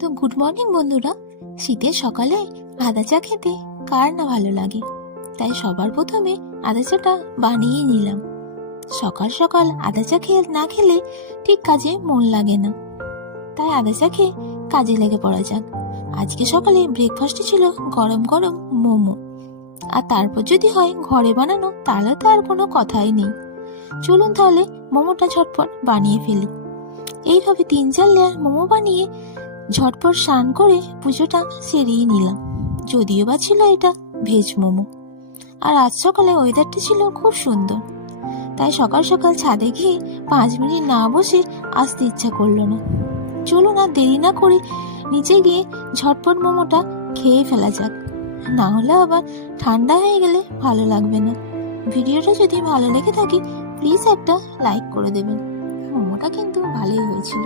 তো good morning বন্ধুরা। শীতের সকালে আদা চা খেতে কার না ভালো লাগে, তাই সবার প্রথমে আদা চাটা বানিয়ে নিলাম। সকাল সকাল আদা চা না খেলে ঠিক কাজে মন লাগে না, তাই আদা চা খেয়ে কাজে লেগে পড়া যাক। আজকে সকালে ব্রেকফাস্টে ছিল গরম গরম মোমো, আর তারপর যদি হয় ঘরে বানানো তাহলে তো আর কোনো কথাই নেই। চলুন তাহলে মোমোটা ঝটপট বানিয়ে ফেলি। এইভাবে 3-4 লেয়ার মোমো বানিয়ে ঝটপট স্নান করে পুজোটা সেরিয়ে নিলাম। যদিও বা ছিল এটা ভেজ মোমো, আর আজ সকালে ওয়েদারটা ছিল খুব সুন্দর, তাই সকাল সকাল ছাদে গিয়ে 5 মিনিট না বসে আসতে ইচ্ছা করলো না। চলুন আর দেরি না করে নিচে গিয়ে ঝটপট মোমোটা খেয়ে ফেলা যাক, না হলে আবার ঠান্ডা হয়ে গেলে ভালো লাগবে না। ভিডিওটা যদি ভালো লেগে থাকে প্লিজ একটা লাইক করে দেবেন। মোমোটা কিন্তু ভালোই হয়েছিল।